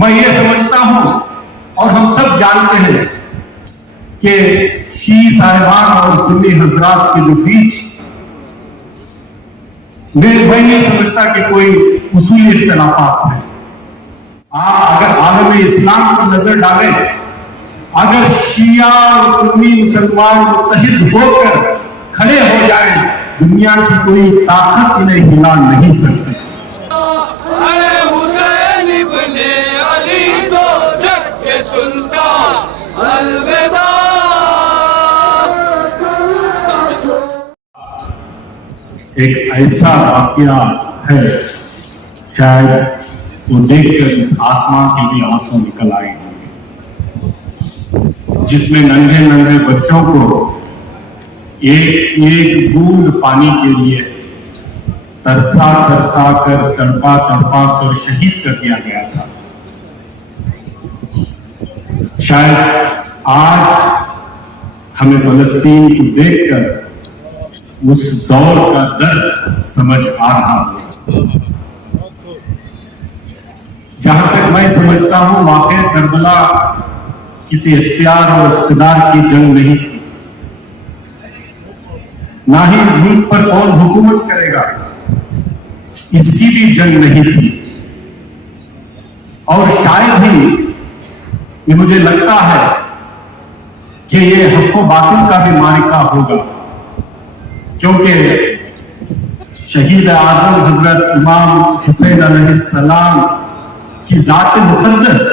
میں یہ سمجھتا ہوں اور ہم سب جانتے ہیں کہ شیعہ صاحبان اور سنی حضرات کے جو بیچ میں نہیں سمجھتا کہ کوئی اصولی اختلافات ہیں. آپ اگر عالم اسلام پر نظر ڈالیں، اگر شیعہ اور سنی مسلمان متحد ہو کر کھڑے ہو جائیں، دنیا کی کوئی طاقت انہیں ہلا نہیں سکتی. ایک ایسا واقعہ ہے، شاید وہ دیکھ کر اس آسمان کے بھی آنسو نکل آئے گے، جس میں ننھے ننھے بچوں کو ایک بوند پانی کے لیے ترسا ترسا کر تڑپا تڑپا کر شہید کر دیا گیا تھا. شاید آج ہمیں فلسطین کو دیکھ کر اس دور کا درد سمجھ آ رہا ہے. جہاں تک میں سمجھتا ہوں، واقعہ کربلا کسی اختیار اور اقتدار کی جنگ نہیں تھی، نہ ہی ملک پر کون حکومت کرے گا اس کی بھی جنگ نہیں تھی. اور شاید ہی یہ مجھے لگتا ہے کہ یہ حق و باطل کا بھی معرکہ ہوگا، کیونکہ شہید اعظم حضرت امام حسین علیہ السلام کی ذات مقدس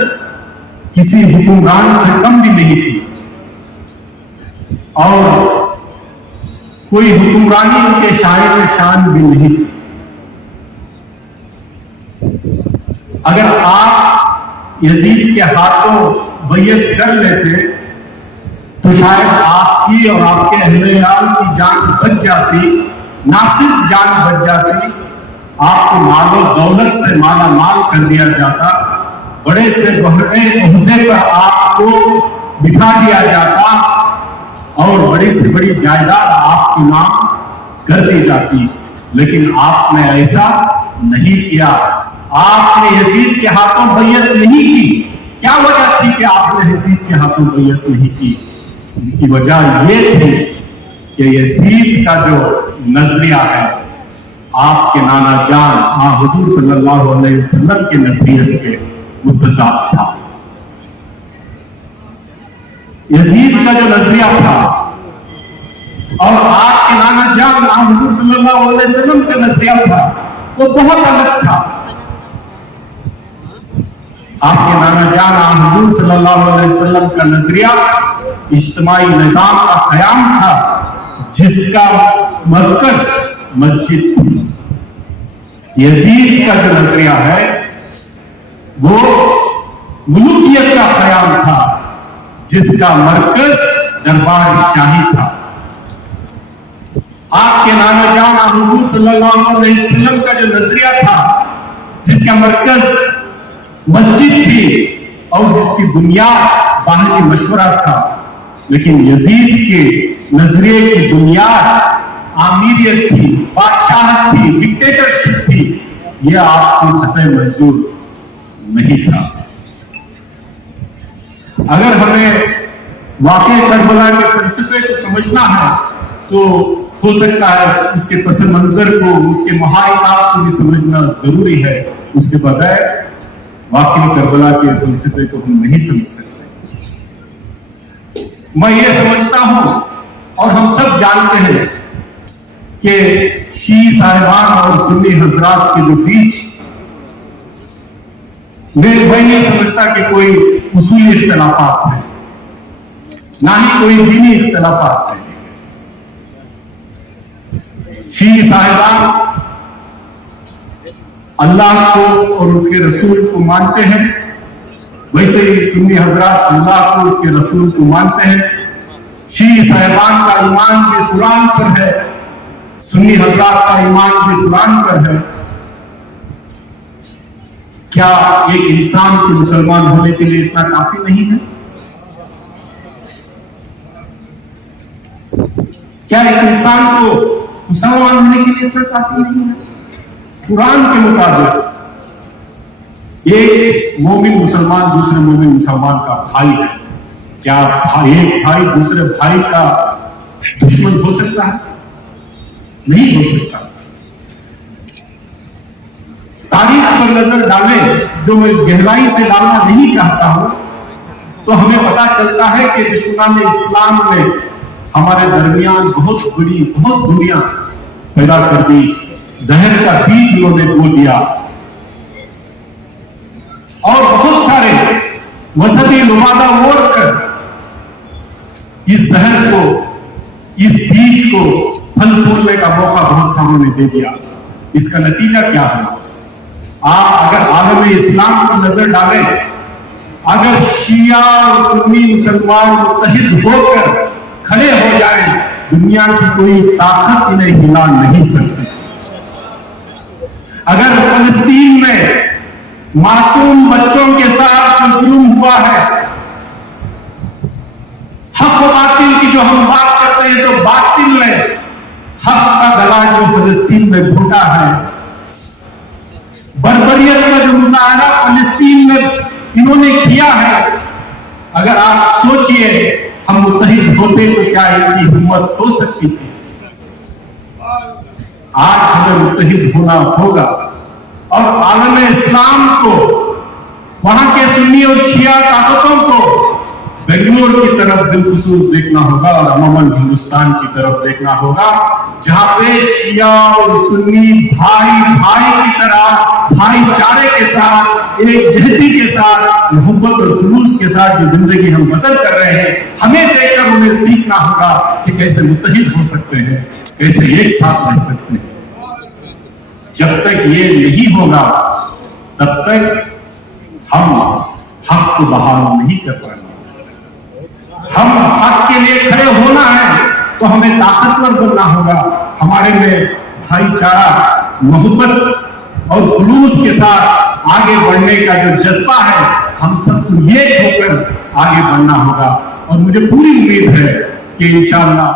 کسی حکمران سے کم بھی نہیں تھی، اور کوئی حکمرانی ان کے شاعر شان بھی نہیں تھی. اگر آپ یزید کے ہاتھوں بیعت کر لیتے تو شاید آپ کی اور آپ کے اہل عیال کی جان بچ جاتی، نہ صرف جان بچ جاتی، آپ کو مال و دولت سے مالا مال کر دیا جاتا، بڑے سے بڑے عہدے پر آپ کو بٹھا دیا جاتا، اور بڑی سے بڑی جائیداد آپ کے نام کر دی جاتی. لیکن آپ نے ایسا نہیں کیا. آپ نے یزید کے ہاتھوں بیعت نہیں کی. کیا وجہ تھی کہ آپ نے یزید کے ہاتھوں بیعت نہیں کی؟ ان کی وجہ یہ تھی کہ یزید کا جو نظریہ ہے آپ کے نانا جان حضور صلی اللہ علیہ وسلم کے نظریے سے متضاد تھا. یزید کا جو نظریہ تھا اور آپ کے نانا جان حضور صلی اللہ علیہ وسلم کا نظریہ تھا، وہ بہت الگ تھا. آپ کے نانا جان حضور صلی اللہ علیہ وسلم کا نظریہ اجتماعی نظام کا قیام تھا، جس کا مرکز مسجد تھی. یزید کا جو نظریہ ہے وہ ملوکیت کا قیام تھا، جس کا مرکز دربار شاہی تھا. آپ کے نانا جان حضور صلی اللہ علیہ وسلم کا جو نظریہ تھا، جس کا مرکز مسجد تھی اور جس کی بنیاد باہمی مشورہ تھا. لیکن یزید کے نظریے کی بنیاد آمیریت تھی، بادشاہت تھی، ڈکٹیٹرشپ تھی. یہ آپ کو خطۂ منظور نہیں تھا. اگر ہمیں واقعہ کربلا کے فلسفے کو سمجھنا ہے تو ہو سکتا ہے اس کے پس منظر کو، اس کے محاورات کو بھی سمجھنا ضروری ہے. اس کے بغیر واقعہ کربلا کے فلسفے کو ہم نہیں سمجھ سکتے. میں یہ سمجھتا ہوں اور ہم سب جانتے ہیں کہ شیعہ صاحبان اور سنی حضرات کے جو بیچ میں نہیں سمجھتا کہ کوئی اصولی اختلافات ہیں، نہ ہی کوئی دینی اختلافات ہیں. شیعہ صاحبان اللہ کو اور اس کے رسول کو مانتے ہیں، ویسے ہی سنی حضرات اللہ کو اس کے رسول کو مانتے ہیں. شیعہ صاحبان کا ایمان بھی قرآن پر ہے، سنی حضرات کا ایمان بھی قرآن پر ہے. کیا ایک انسان کو مسلمان ہونے کے لیے اتنا کافی نہیں ہے؟ کیا ایک انسان کو مسلمان ہونے کے لیے اتنا کافی نہیں ہے؟ قرآن کے مطابق ایک مومن مسلمان دوسرے مومن مسلمان کا بھائی ہے، کیا ایک بھائی دوسرے بھائی کا دشمن ہو سکتا ہے؟ نہیں ہو سکتا۔ تاریخ پر نظر ڈالیں، جو میں اس گہرائی سے ڈالنا نہیں چاہتا ہوں، تو ہمیں پتا چلتا ہے کہ دشمنان اسلام نے ہمارے درمیان بہت بڑی بہت دوریاں پیدا کر دی، زہر کا بیج انہوں نے بو دیا، اور بہت سارے مذہبی نمادہ اوڑھ کر اس زہر کو، اس بیج کو پھل پھولنے کا موقع بہت ساموں نے دے دیا۔ اس کا نتیجہ کیا ہے؟ آپ اگر عالم اسلام کو نظر ڈالیں، اگر شیعہ اور سنی مسلمان متحد ہو کر کھڑے ہو جائیں، دنیا کی کوئی طاقت انہیں ہلا نہیں سکتی۔ اگر فلسطین میں معصوم بچوں کے ساتھ جو ظلم ہوا ہے، حق و باطل کی جو ہم بات کرتے ہیں، تو باطل نے حق کا گلا جو فلسطین میں گھونٹا ہے، بربریت کا جو مظاہرہ فلسطین میں انہوں نے کیا ہے، اگر آپ سوچئے ہم متحد ہوتے تو کیا ان کی ہمت ہو سکتی تھی؟ آج ہمیں متحد ہونا ہوگا اور عالم اسلام کو، وہاں کے سنی اور شیعہ طاقتوں کو بنگلور کی طرف بالخصوص دیکھنا ہوگا، اور عموماً ہندوستان کی طرف دیکھنا ہوگا، جہاں پہ شیعہ اور سنی بھائی بھائی کی طرح بھائی چارے کے ساتھ، ایک جہتی کے ساتھ، محبت اور خلوص کے ساتھ جو زندگی ہم بسر کر رہے ہیں، ہمیں دیکھ کر انہیں سیکھنا ہوگا کہ کیسے متحد ہو سکتے ہیں، کیسے ایک ساتھ رہ سکتے ہیں۔ جب تک یہ نہیں ہوگا تب تک ہم حق کو بحال نہیں کر پائیں گے۔ ہم حق کے لیے کھڑے ہونا ہے تو ہمیں طاقتور بننا ہوگا، ہمارے میں بھائی چارہ، محبت اور خلوص کے ساتھ آگے بڑھنے کا جو جذبہ ہے، ہم سب کو ایک ہو کر آگے بڑھنا ہوگا، اور مجھے پوری امید ہے کہ انشاءاللہ